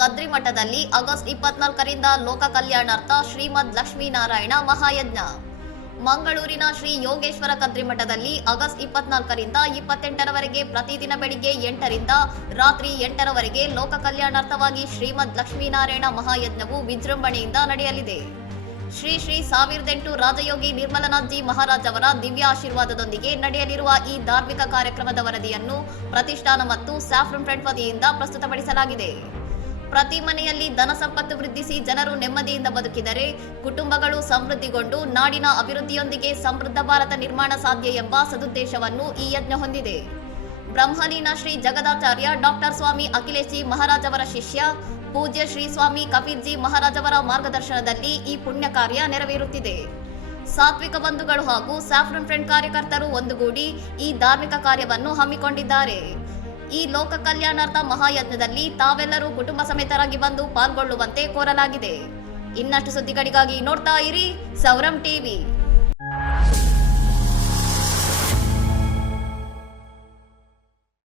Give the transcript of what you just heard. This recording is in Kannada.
ಕದ್ರಿಮಠದಲ್ಲಿ ಆಗಸ್ಟ್ 24ರಿಂದ ಲೋಕ ಕಲ್ಯಾಣಾರ್ಥ ಶ್ರೀಮದ್ ಲಕ್ಷ್ಮೀನಾರಾಯಣ ಮಹಾಯಜ್ಞ. ಮಂಗಳೂರಿನ ಶ್ರೀ ಯೋಗೇಶ್ವರ ಕದ್ರಿಮಠದಲ್ಲಿ ಆಗಸ್ಟ್ 24ರಿಂದ 28ರವರೆಗೆ ಪ್ರತಿದಿನ ಬೆಳಿಗ್ಗೆ 8ರಿಂದ ರಾತ್ರಿ 8ರವರೆಗೆ ಲೋಕ ಕಲ್ಯಾಣಾರ್ಥವಾಗಿ ಶ್ರೀಮದ್ ಲಕ್ಷ್ಮೀನಾರಾಯಣ ಮಹಾಯಜ್ಞವು ವಿಜೃಂಭಣೆಯಿಂದ ನಡೆಯಲಿದೆ. ಶ್ರೀ 1008 ರಾಜಯೋಗಿ ನಿರ್ಮಲನಾಥ್ಜಿ ಮಹಾರಾಜ್ ಅವರ ದಿವ್ಯ ಆಶೀರ್ವಾದದೊಂದಿಗೆ ನಡೆಯಲಿರುವ ಈ ಧಾರ್ಮಿಕ ಕಾರ್ಯಕ್ರಮದ ವರದಿಯನ್ನು ಪ್ರತಿಷ್ಠಾನ ಮತ್ತು ಸ್ಯಾಫ್ರನ್ ಫ್ರಂಟ್ ವತಿಯಿಂದ ಪ್ರಸ್ತುತಪಡಿಸಲಾಗಿದೆ. ಪ್ರತಿ ಮನೆಯಲ್ಲಿ ಧನ ಸಂಪತ್ತು ವೃದ್ಧಿಸಿ ಜನರು ನೆಮ್ಮದಿಯಿಂದ ಬದುಕಿದರೆ ಕುಟುಂಬಗಳು ಸಮೃದ್ಧಿಗೊಂಡು ನಾಡಿನ ಅಭಿವೃದ್ಧಿಯೊಂದಿಗೆ ಸಮೃದ್ಧ ಭಾರತ ನಿರ್ಮಾಣ ಸಾಧ್ಯ ಎಂಬ ಸದುದ್ದೇಶವನ್ನು ಈ ಯಜ್ಞ ಹೊಂದಿದೆ. ಬ್ರಹ್ಮಲೀನ ಶ್ರೀ ಜಗದಾಚಾರ್ಯ ಡಾಕ್ಟರ್ ಸ್ವಾಮಿ ಅಖಿಲೇಶ್ ಜಿ ಮಹಾರಾಜ್ ಅವರ ಶಿಷ್ಯ ಪೂಜ್ಯ ಶ್ರೀ ಸ್ವಾಮಿ ಕಬೀರ್ ಜಿ ಮಹಾರಾಜ್ ಅವರ ಮಾರ್ಗದರ್ಶನದಲ್ಲಿ ಈ ಪುಣ್ಯ ಕಾರ್ಯ ನೆರವೇರುತ್ತಿದೆ. ಸಾತ್ವಿಕ ಬಂಧುಗಳು ಹಾಗೂ ಸ್ಯಾಫ್ರನ್ ಫ್ರಂಟ್ ಕಾರ್ಯಕರ್ತರು ಒಂದುಗೂಡಿ ಈ ಧಾರ್ಮಿಕ ಕಾರ್ಯವನ್ನು ಹಮ್ಮಿಕೊಂಡಿದ್ದಾರೆ. ಈ ಲೋಕ ಕಲ್ಯಾಣಾರ್ಥ ಮಹಾಯಜ್ಞದಲ್ಲಿ ತಾವೆಲ್ಲರೂ ಕುಟುಂಬ ಸಮೇತರಾಗಿ ಬಂದು ಪಾಲ್ಗೊಳ್ಳುವಂತೆ ಕೋರಲಾಗಿದೆ. ಇನ್ನಷ್ಟು ಸುದ್ದಿಗಳಿಗಾಗಿ ನೋಡ್ತಾ ಇರಿ ಸೌರಂ ಟಿವಿ.